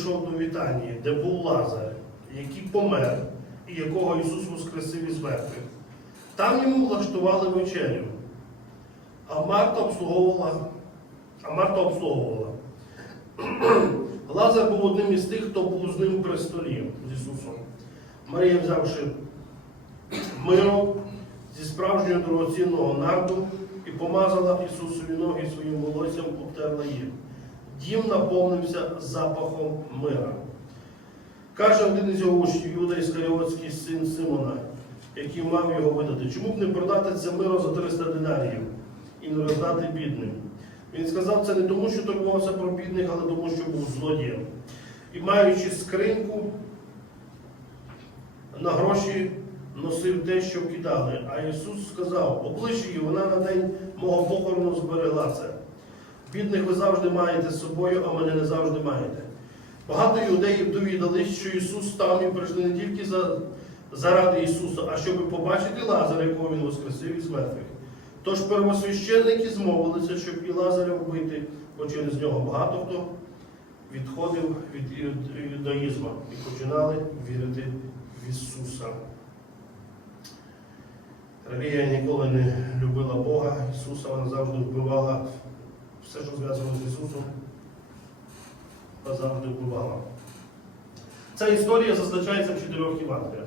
прийшов до Вітанії, де був Лазар, який помер, і якого Ісус воскресив із мертвих. Там йому влаштували вечерю, а Марта обслуговувала, а Марта обслуговувала. Лазар був одним із тих, хто був з ним при столі з Ісусом. Марія, взявши миру зі справжнього дорогоцінного нарду і помазала Ісусові ноги своїм волоссям, обтерла їх. Дім наповнився запахом мира. Каже один із його учнів, Юда Іскаріотський син Симона, який мав його видати, чому б не продати це миро за 300 динаріїв і не роздати бідним? Він сказав це не тому, що турбувався про бідних, але тому, що був злодієм. І маючи скриньку, на гроші носив те, що кидали. А Ісус сказав, облиш її, вона на день мого похорону зберегла це. Бідних ви завжди маєте з собою, а мене не завжди маєте. Багато юдеїв довідались, що Ісус став і прийшли не тільки за, заради Ісуса, а щоб побачити Лазаря, якого Він воскресив із мертвих. Тож первосвященники змовилися, щоб і Лазаря вбити, бо через нього багато хто відходив від юдаїзму і починали вірити в Ісуса. Релігія ніколи не любила Бога, Ісуса вона завжди вбивала все, що зв'язано з Ісусом, завжди вбивала. Ця історія зазначається в чотирьох Євангеліях.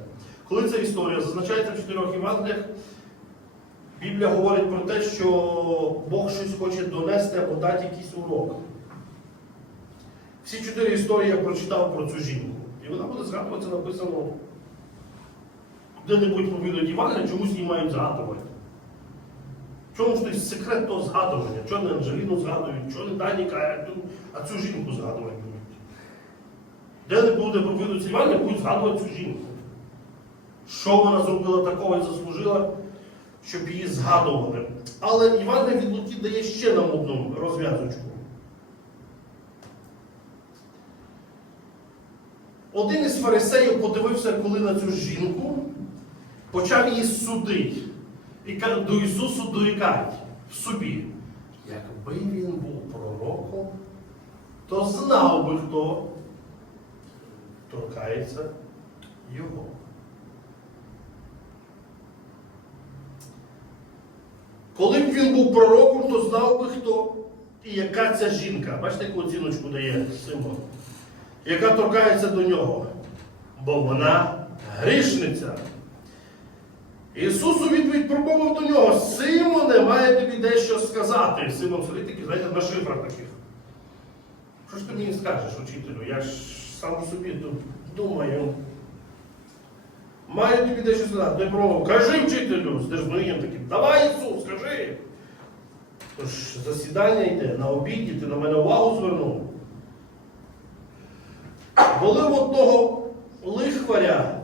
Коли ця історія зазначається в чотирьох Євангеліях, Біблія говорить про те, що Бог щось хоче донести або дати якийсь урок. Всі чотири історії я прочитав про цю жінку. І вона буде згадуватися написано де-небудь повідомлять Євангелія, чомусь її мають згадувати. Чому ж той секрет того згадування? Чого не Анжеліну згадують, чого не Даніка, а а цю жінку згадувати будуть? Де не буде проповідуватися Євангелія, будуть згадувати цю жінку. Що вона зробила такого і заслужила, щоб її згадували. Але Євангелія від Луки дає ще нам одну розв'язочку. Один із фарисеїв подивився, коли на цю жінку, почав її судити. І до Ісусу дорікають в собі. Якби він був пророком, то знав би, хто торкається його. Коли б він був пророком, то знав би хто і яка ця жінка. Бачите, яку оціночку дає Симон, яка торкається до нього. Бо вона грішниця. Ісус у відповідь промовив до нього, Симоне, має тобі дещо сказати. Симон такий, знаєте, на шифрах таких. Що ж ти мені скажеш, учителю? Я ж сам собі думаю. Маю тобі дещо сказати. Той промовив, кажи вчителю, з дерзновенням таким, давай Ісус, скажи. Тож засідання йде на обіді, ти на мене увагу звернув. Були в одного лихваря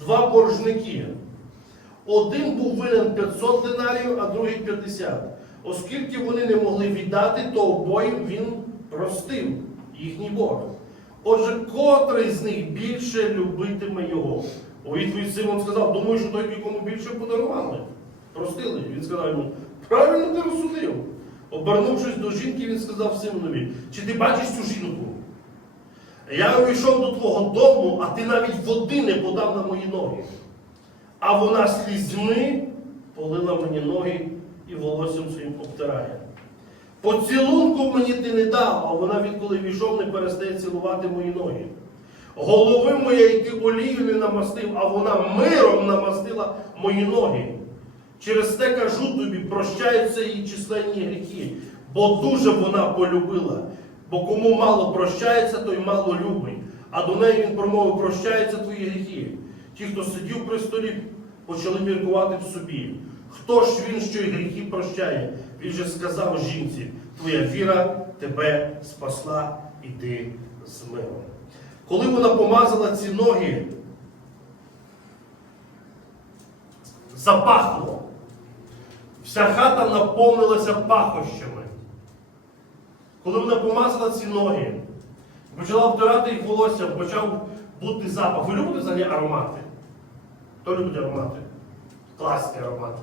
два боржники. Один був винен 500 динарів, а другий 50. Оскільки вони не могли віддати, то обоїм він простив їхній борг. Отже, котрий з них більше любитиме його? У відповідь Симон сказав, думаю, що той, якому більше подарували. Простили. Він сказав йому, правильно ти розсудив. Обернувшись до жінки, він сказав Симонові, чи ти бачиш цю жінку? Я увійшов до твого дому, а ти навіть води не подав на мої ноги. А вона слізьми полила мені ноги і волоссям своїм обтирає. Поцілунку мені ти не дав, а вона відколи війшов, не перестає цілувати мої ноги. Голови моєї ти олію не намастив, а вона миром намастила мої ноги. Через те кажу тобі, прощаються її численні гріхи, бо дуже вона полюбила. Бо кому мало прощається, той мало любить. А до неї він промовив, прощаються твої гріхи. Ті, хто сидів при столі, почали міркувати в собі. Хто ж він, що й гріхи прощає? Він же сказав жінці, твоя віра тебе спасла, іди з миром. Коли вона помазала ці ноги, запахло. Вся хата наповнилася пахощами. Коли вона помазала ці ноги, почала обтирати їх волоссям, почав бути запах. Ви любите взагалі аромати? Хто любить аромати? Класні аромати.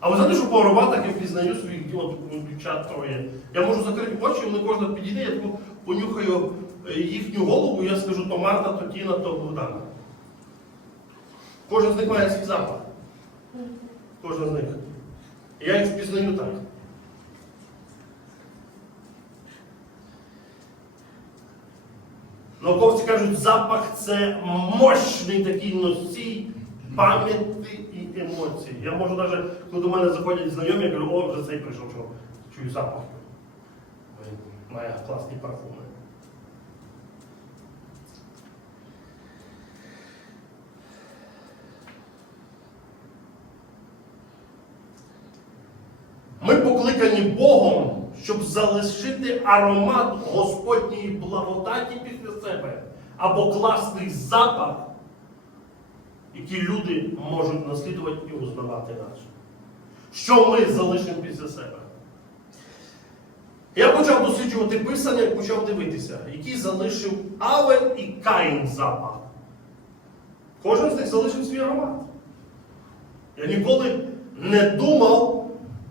А ви знаєте, що по ароматах я впізнаю своїх ну, дівчат троє. Я можу закрити очі, вони кожна підійде, я таку понюхаю е, їхню голову, я скажу, то Марта, то Тіна, то Богдана. Кожен з них має свій запах. Кожен з них. І я їх впізнаю так. Науковці кажуть, запах це мощний такий носій пам'яті і емоцій. Я можу навіть, коли до мене заходять знайомі, я кажу, о, вже цей прийшов, що чую запах. Має класні парфуми. Ми покликані Богом, щоб залишити аромат Господньої благодаті після себе або класний запах, який люди можуть наслідувати і узнавати нас. Що ми залишимо після себе? Я почав досліджувати писання і почав дивитися, який залишив Авель і Каїн запах. Кожен з них залишив свій аромат. Я ніколи не думав,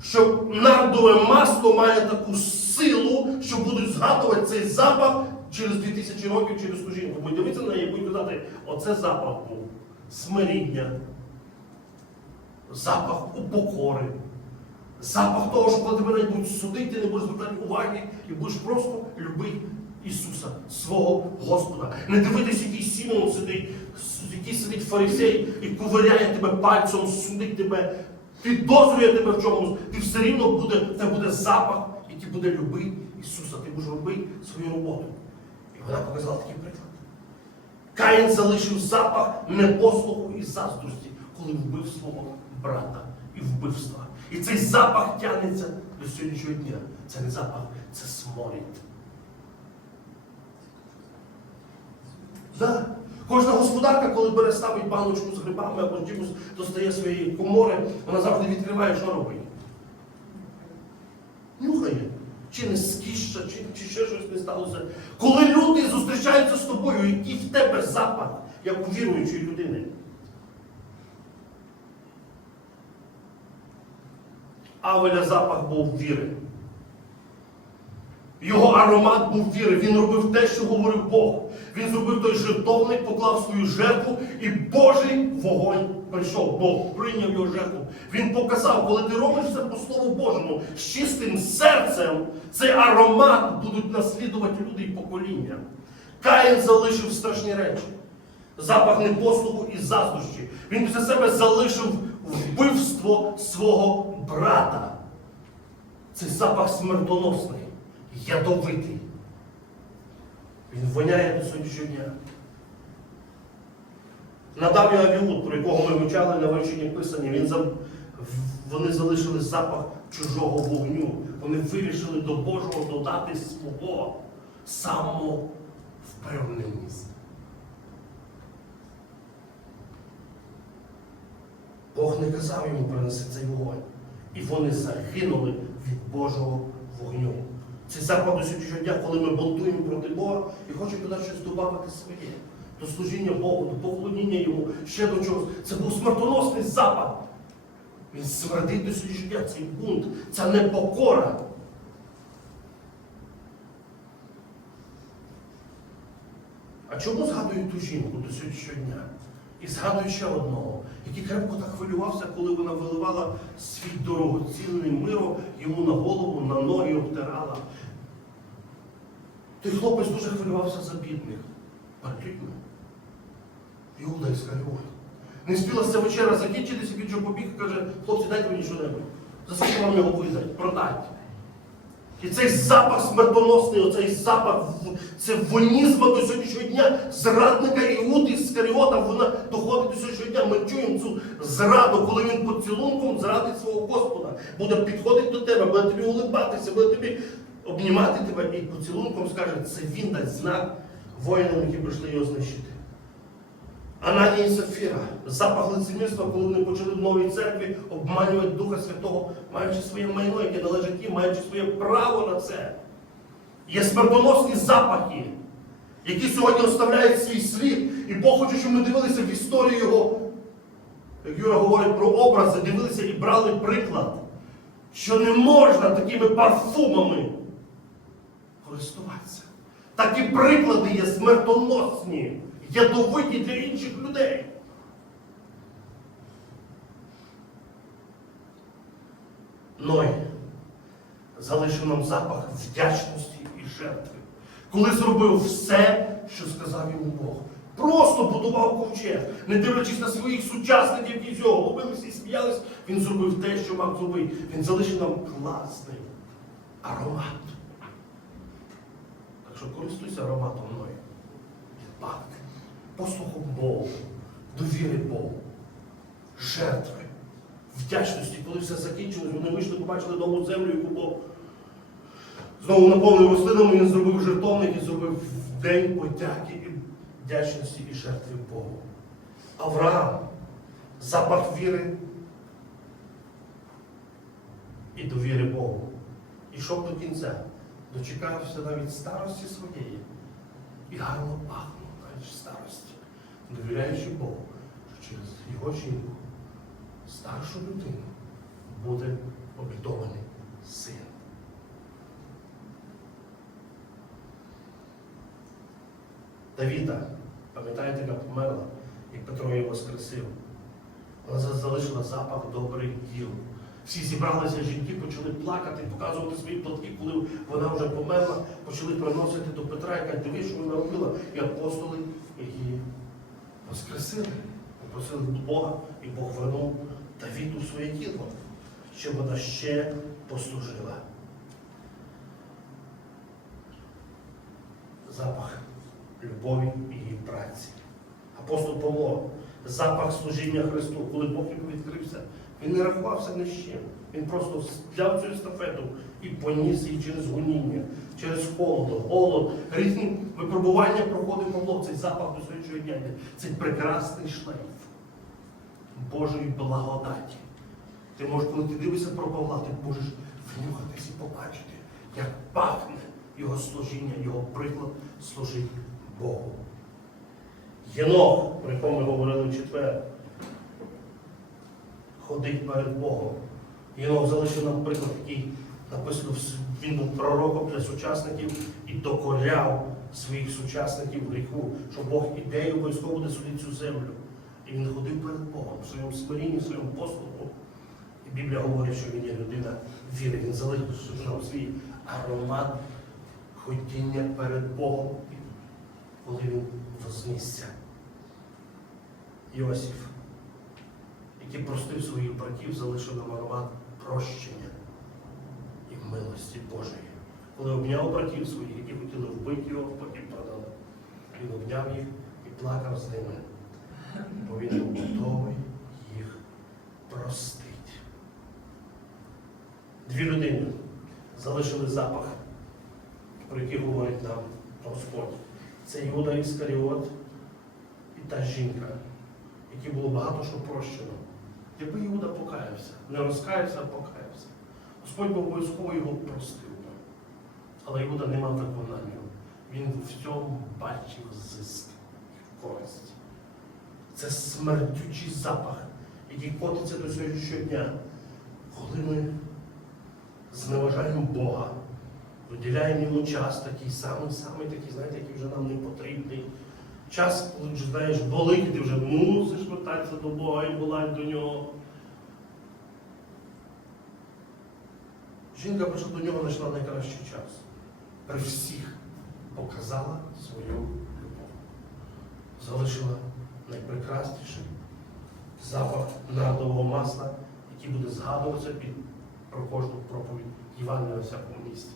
що нардове масло має таку силу, що будуть згадувати цей запах через 2000 років через ту жінку. Будуть дивитися на неї і будуть казати, оце запах був смиріння, запах упокори, запах того, що коли тебе навіть будуть судити, ти не будеш звертати уваги і будеш просто любити Ісуса, свого Господа. Не дивитися, який Сімон сидить, який сидить фарисей і ковиряє тебе пальцем, судить тебе, підозрює тебе в чомусь, ти все рівно буде, тебе буде запах, який буде любити Ісуса. Ти будеш робити свою роботу. І вона показала такий приклад. Каїн залишив запах непослуху і заздрості, коли вбив свого брата і вбивства. І цей запах тягнеться до сьогоднішнього дня. Це не запах, це сморід. Да. Кожна господарка, коли бере ставить баночку з грибами або чимось достає своєї комори, вона завжди відкриває, що робить. Нюхає. Чи не скіща, чи, чи ще щось не сталося. Коли люди зустрічаються з тобою, який в тебе запах, як у віруючої людини. Авеля запах був віри. Його аромат був віри. Він робив те, що говорив Бог. Він зробив той жертовник, поклав свою жертву, і Божий вогонь прийшов. Бог прийняв його жертву. Він показав, коли ти робиш це по Слову Божому з чистим серцем, цей аромат будуть наслідувати люди і покоління. Каїн залишив страшні речі. Запах непослуху і заздрощі. Він після себе залишив вбивство свого брата. Цей запах смертоносний, ядовитий. Він воняє до сьогоднішнього дня. Надав я Авіуд, про якого ми вивчали на вивченні писання, він за... вони залишили запах чужого вогню. Вони вирішили до Божого додати свого самовпевненість. Бог не казав йому принеси цей вогонь. І вони загинули від Божого вогню. Це запах до сьогоднішнього дня, коли ми бунтуємо проти Бога і хочемо туди щось додати своє. До служіння Богу, до поклоніння Йому, ще до чогось. Це був смертоносний запах. Він смердить до дня, цей бунт, ця непокора. А чому згадують ту жінку до сьогоднішнього дня? І згадую ще одного, який крепко так хвилювався, коли вона виливала свій дорогоцінний миро йому на голову, на ноги обтирала. Той хлопець дуже хвилювався за бідних. Людьми. Іуда Іскаріот. Не спіла ця вечера закінчитися, він вже побіг і каже, хлопці, дайте мені що-небудь. За скільки вам його видать? Продайте. І цей запах смертоносний, оцей запах, це вонізма до сьогоднішнього дня, зрадника Іуди з Каріота, вона доходить до сьогоднішнього дня. Ми чуємо цю зраду, коли він поцілунком зрадить свого Господа. Буде підходити до тебе, буде тобі улибатися, буде тобі обнімати тебе і поцілунком скаже, це він дасть знак воїнам, які прийшли його знищити. Ананія і Сафіра, запах лицемірства, коли вони почали в новій церкві обманювати Духа Святого, маючи своє майно, яке належить їм, маючи своє право на це. Є смертоносні запахи, які сьогодні оставляють свій слід. І Бог хоче, щоб ми дивилися в історію його як Юра говорить про образи, дивилися і брали приклад, що не можна такими парфумами користуватися. Такі приклади є смертоносні, ядовиті для інших людей. Ной залишив нам запах вдячності і жертви, коли зробив все, що сказав йому Бог. Просто будував ковчег, не дивлячись на своїх сучасників, які з його і сміялись, він зробив те, що мав зробити. Він залишив нам класний аромат. Так що користуйся ароматом мною. Він послухом Богу, довіри Богу, жертви, вдячності, коли все закінчилось, вони вийшли, побачили нову землю, яку Бог знову наповнив рослинами, він зробив жертовник і зробив день подяки і вдячності і жертви Богу. Авраам, запах віри і довіри Богу. Ішов до кінця, дочекався навіть старості своєї і гарно пахнув навіть старості, довіряючи Богу, що через його жінку, старшу людину, буде обідований син. Давіда, пам'ятаєте, яка померла, як Петро її воскресив. Вона залишила запах добрих діл. Всі зібралися жінки, почали плакати, показувати свої платки, коли вона вже померла, почали приносити до Петра і кажуть, диви, що вона робила. І апостоли її воскресили, попросили Бога, і Бог вернув Давіду своє тіло, щоб вона ще послужила. Запах любові і її праці. Апостол Павло, запах служіння Христу, коли Бог йому відкрився, він не рахувався ні з чим. Він просто взяв цю естафету і поніс її через гоніння, через холод, голод, різні випробування проходив Павло, цей запах до сьогоднішнього дня, цей прекрасний шлейф Божої благодаті. Ти можеш, коли ти дивишся про Павла, ти можеш внюхатись і побачити, як пахне його служіння, його приклад служить Богу. Єнох, про якому ми говорили четвер, ходить перед Богом. Єнох залишив нам приклад, який написано, він був пророком для сучасників і докоряв своїх сучасників гріху, що Бог іде і обов'язково буде судити цю землю. І він ходив перед Богом в своєму смирінні, в своєму послуху. І Біблія говорить, що він є людина віри. Він залишив свій аромат ходіння перед Богом, коли він вознісся. Йосиф, який простив своїх братів, залишив нам аромат прощення милості Божої. Коли обняв братів своїх, які хотіли вбити його, потім продали. Він обняв їх і плакав з ними, бо він був готовий їх простити. Дві людини залишили запах, про який говорить нам Господь. Це Іуда Іскаріот і та жінка, які було багато що прощено. Якби Іуда покаявся, не розкаявся, а покаявся. Господь обов'язково його простив. Але Іуда не мав такого наміру. Він в цьому бачив зиск користь. Це смердючий запах, який котиться до сьогоднішнього дня, коли ми зневажаємо Бога, виділяємо йому час такий самий, самий такий, знаєте, який вже нам не потрібний. Час, коли вже знаєш, болить, ти вже мусиш вертатися до Бога і волати до нього. Жінка прийшла до нього, знайшла найкращий час. При всіх показала свою любов. Залишила найпрекрасніший запах нардового масла, який буде згадуватися під про кожну проповідь Євангелія на всякому місці.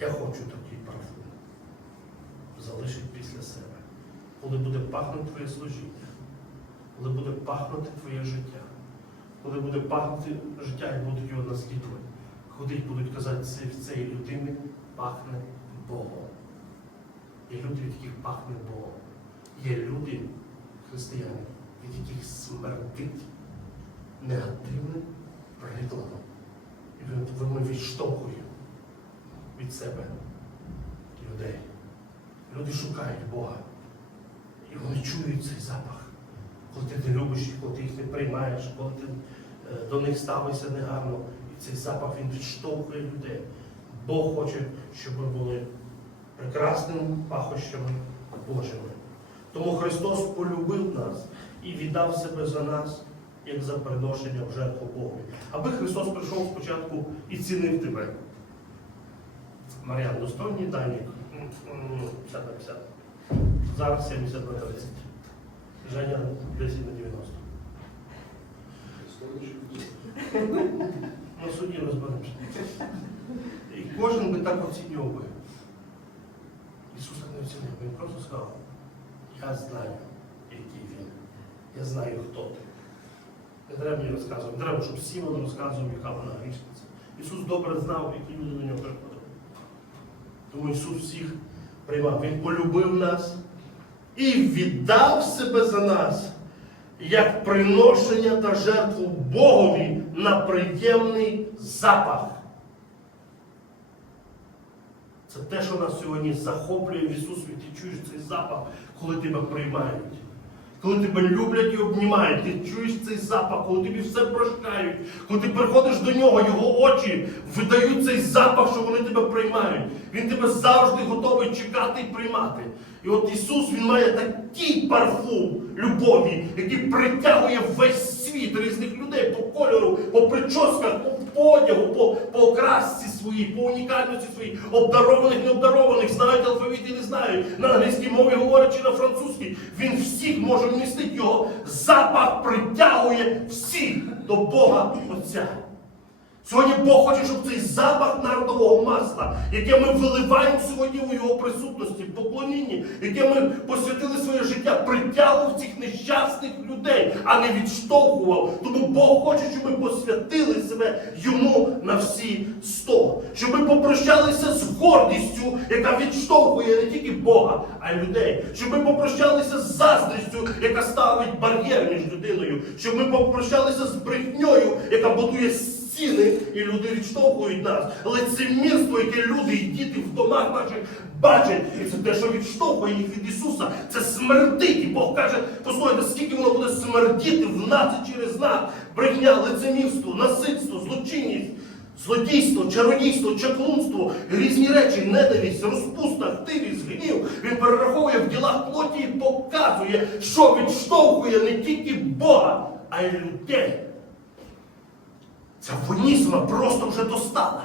Я хочу такий парфум залишити після себе, коли буде пахнути твоє служіння, коли буде пахнути твоє життя, коли буде пахнути життя і будуть його наслідувати. Ходить, будуть казати, в цієї людини пахне Богом. Є люди, від яких пахне Богом. Є люди, християни, від яких смердить негативним прикладом. І ми відштовхуємо від себе людей. Люди шукають Бога. І вони чують цей запах. Коли ти не любиш їх, коли ти їх не приймаєш, коли ти е, до них ставишся негарно. І цей запах він відштовхує людей. Бог хоче, щоб ми були прекрасними пахощами Божими. Тому Христос полюбив нас і віддав себе за нас, як за приношення в жертву Богу. Аби Христос прийшов спочатку і цінив тебе. Мар'ян, достойні дані? М, м, 50 на 50. Зараз 70 на 30. Женя 10 на 90. На суді розберемося. І кожен би так оцінював би. Ісус не оцінив. Він просто сказав, я знаю, який він. Я знаю, хто ти. Не треба мені розказувати. Треба, щоб Сімон розказував, яка вона грішниця. Ісус добре знав, які люди до нього приходили. Тому Ісус всіх приймав. Він полюбив нас і віддав себе за нас, як приношення та жертву Богові на приємний запах. Це те, що нас сьогодні захоплює в Ісусі. Ти чуєш цей запах, коли тебе приймають. Коли тебе люблять і обнімають, ти чуєш цей запах, коли тобі все прощають, коли ти приходиш до нього, його очі видають цей запах, що вони тебе приймають. Він тебе завжди готовий чекати і приймати. І от Ісус Він має такий парфум любові, який притягує весь світ різних людей по кольору, по прическах, одягу, по, по окрасці своїй, по унікальності своїй, обдарованих, необдарованих, знають алфавіт і не знають, на англійській мові говорять чи на французькій. Він всіх може вмістити, його запах притягує всіх до Бога Отця. Сьогодні Бог хоче, щоб цей запах народового масла, яке ми виливаємо сьогодні у його присутності, в поклонінні, яке ми посвятили своє життя, притягував цих нещасних людей, а не відштовхував. Тому Бог хоче, щоб ми посвятили себе йому на всі сто. Щоб ми попрощалися з гордістю, яка відштовхує не тільки Бога, а й людей. Щоб ми попрощалися з заздрістю, яка ставить бар'єр між людиною. Щоб ми попрощалися з брехньою, яка будує стіни, і люди відштовхують нас. Лицемірство, яке люди і діти в домах наших бачать, і це те, що відштовхує їх від Ісуса, це смердить. І Бог каже, послухайте, скільки воно буде смердіти в нас і через нас. Брехня, лицемірство, насильство, злочинність. Злодійство, чародійство, чаклунство, різні речі, ненависть, розпуста, активність, гнів. Він перераховує в ділах плоті і показує, що відштовхує не тільки Бога, а й людей. Ця вонісма просто вже достала.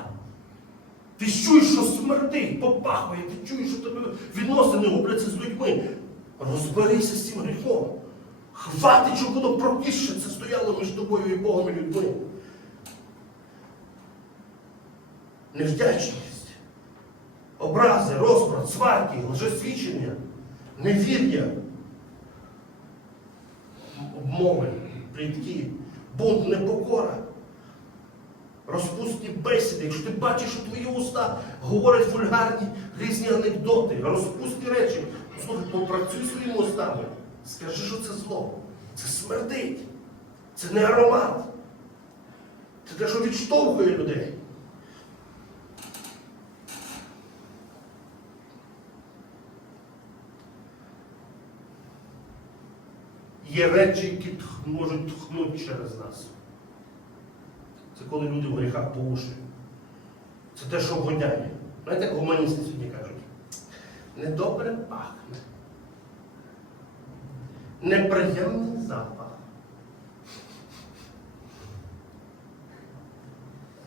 Ти чуєш, що смердить, попахує, ти чуєш, що тебе відносини губляться з людьми. Розберися з цим гріхом. Хватить, щоб воно пропіще це стояло між тобою і Богом і людьми. Невдячність, образи, розбрат, сварки, лжесвідчення, невір'я, обмови, плітки, бунт, непокора розпусні бесіди, якщо ти бачиш, що твої уста говорять вульгарні різні анекдоти, розпусні речі, слухай, попрацюй своїми устами. Скажи, що це зло. Це смердить. Це не аромат. Це те, що відштовхує людей. Є речі, які можуть тхнути через нас. Це коли люди в гріхах по уші. Це те, що воняє. Знаєте, як гуманісти сьогодні кажуть? Недобре пахне. Неприємний запах.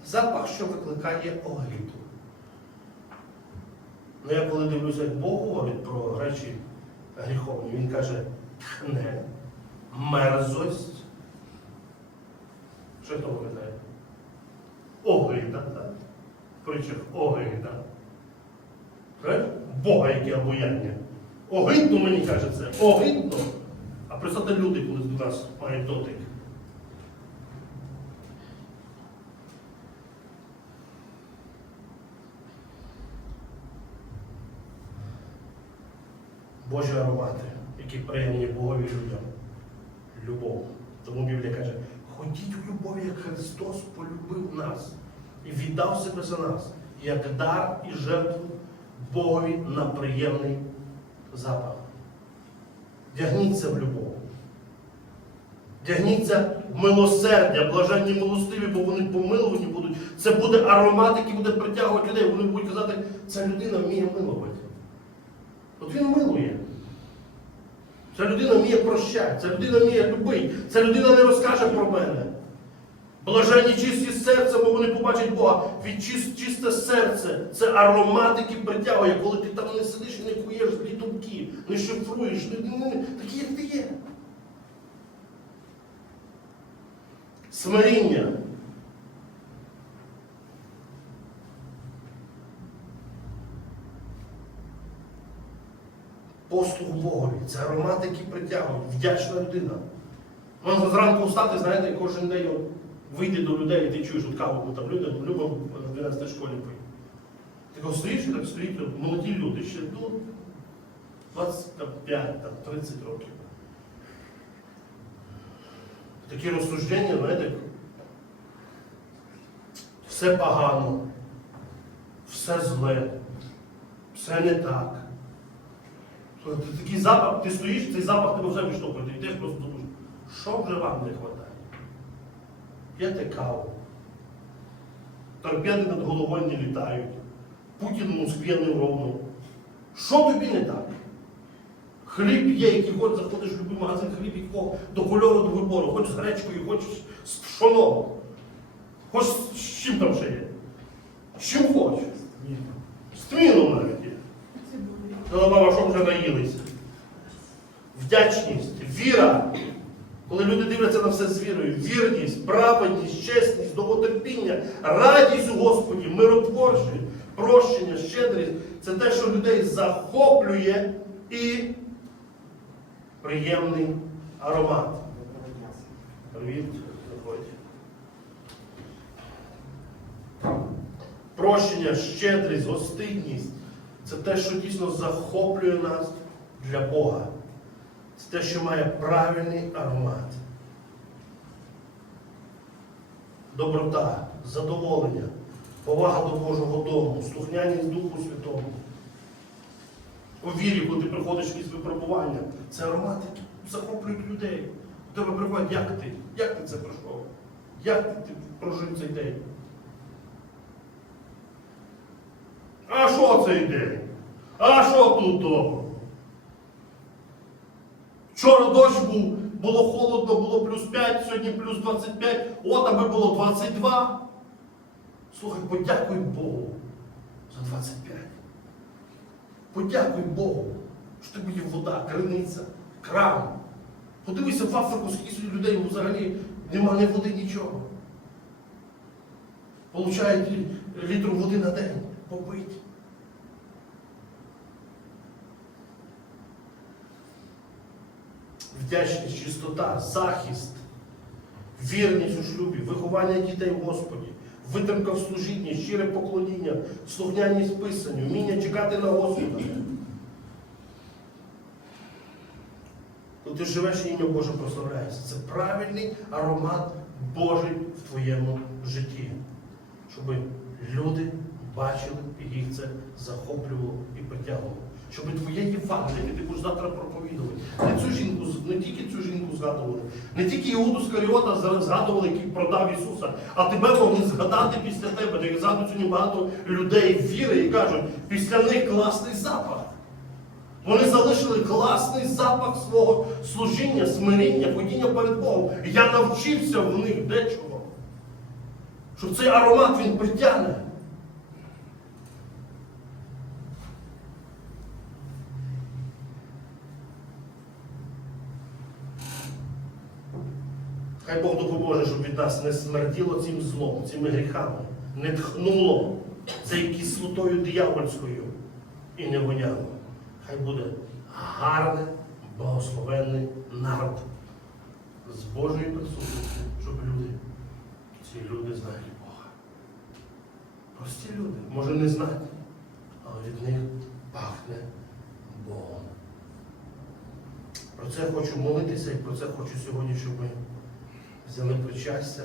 Запах, що викликає огиду. Ну, я коли дивлюся, як Бог говорить про речі гріховні, він каже, тхне, мерзость. Що це виглядає? Огида, так? Притчах огида. Бога яке обояння. Огидно мені каже це. Огидно. А представте люди, коли до нас мають дотик. Божі аромати, які приємні Богові людям. Любов. Тому Біблія каже, ходіть як Христос полюбив нас і віддав себе за нас, як дар і жертву Богові на приємний запах. Вдягніться в любов. Вдягніться в милосердя, блаженні милостиві, бо вони помилувані будуть. Це буде аромат, який буде притягувати людей. Вони будуть казати, ця людина вміє милувати. От він милує. Ця людина вміє прощати, ця людина вміє любити, ця людина не розкаже про мене. Блаженні чисті серця, бо вони побачать Бога. Від чис- чисте серце це аромат, який притягує, коли ти там не сидиш і не куєш злі думки, не шифруєш, не, не, не, такі, як ти є. Смиріння. Послуг Богові. Це аромат, який притягує. Вдячна людина. Можна зранку встати, знаєте, кожен день вийти до людей, і ти чуєш от каву, там люди любимо в 12 школі пити. Ти коли стоїш, так стоїть молоді люди, ще ну, 25, там, 30 років. Такі розсуждення, знаєте, все погано, все зле, все не так. Такий запах, ти стоїш, цей запах тебе вже відштовхує, ти йдеш просто думаєш, що вже вам не вистачає? П'єте каву. Торпеди над головою не літають. Путін в Москві не ровно. Що тобі не так? Хліб є, який хоч заходиш в будь-який магазин, хліб якого до кольору, до вибору, хоч з гречкою, хоч з пшоном, хоч з чим там ще є. З чим хоч. З тміном навіть є. Та баба, що вже наїлися. Вдячність, віра. Коли люди дивляться на все з вірою, вірність, праведність, чесність, довготерпіння, радість у Господі, миротворчість, прощення, щедрість це те, що людей захоплює і приємний аромат. Привіт, заходь. Прощення, щедрість, гостинність це те, що дійсно захоплює нас для Бога. Те, що має правильний аромат. Доброта, задоволення, повага до Божого дому, слухняність Духу Святому. У вірі, коли ти приходиш якісь випробування, це аромат, який захоплюють людей. До тебе приходять, як ти? Як ти це пройшов? Як ти, прожив цей день? А що цей день? А що тут добре? Вчора дощ був, було холодно, було плюс 5, сьогодні плюс 25, от аби було 22. Слухай, подякуй Богу за 25. Подякуй Богу, що тебе є вода, криниця, кран. Подивися в Африку, скільки людей взагалі нема ні води, нічого. Получають літру води на день попить. Вдячність, чистота, захист, вірність у шлюбі, виховання дітей в Господі, витримка в служінні, щире поклоніння, слухняність писанню, вміння чекати на Господа. Коли ти живеш ім'я Боже прославляється. Це правильний аромат Божий в твоєму житті. Щоб люди бачили і їх це захоплювало і притягувало. Щоб твоє Євангеліє, ти будеш завтра проповідувати. Не цю жінку, не тільки цю жінку згадували, не тільки Іуду Скаріота згадували, який продав Ісуса, а тебе могли згадати після тебе. Так згадують сьогодні багато людей віри і кажуть, після них класний запах. Вони залишили класний запах свого служіння, смиріння, ходіння перед Богом. Я навчився в них дечого. Щоб цей аромат він притягне. Хай Бог допоможе, щоб від нас не смерділо цим злом, цими гріхами, не тхнуло цією кислотою диявольською і не воняло. Хай буде гарний, благословенний народ з Божої присутності, щоб люди, ці люди знали Бога. Прості люди, може не знати, але від них пахне Богом. Про це хочу молитися і про це хочу сьогодні, щоб ми взяли причастя.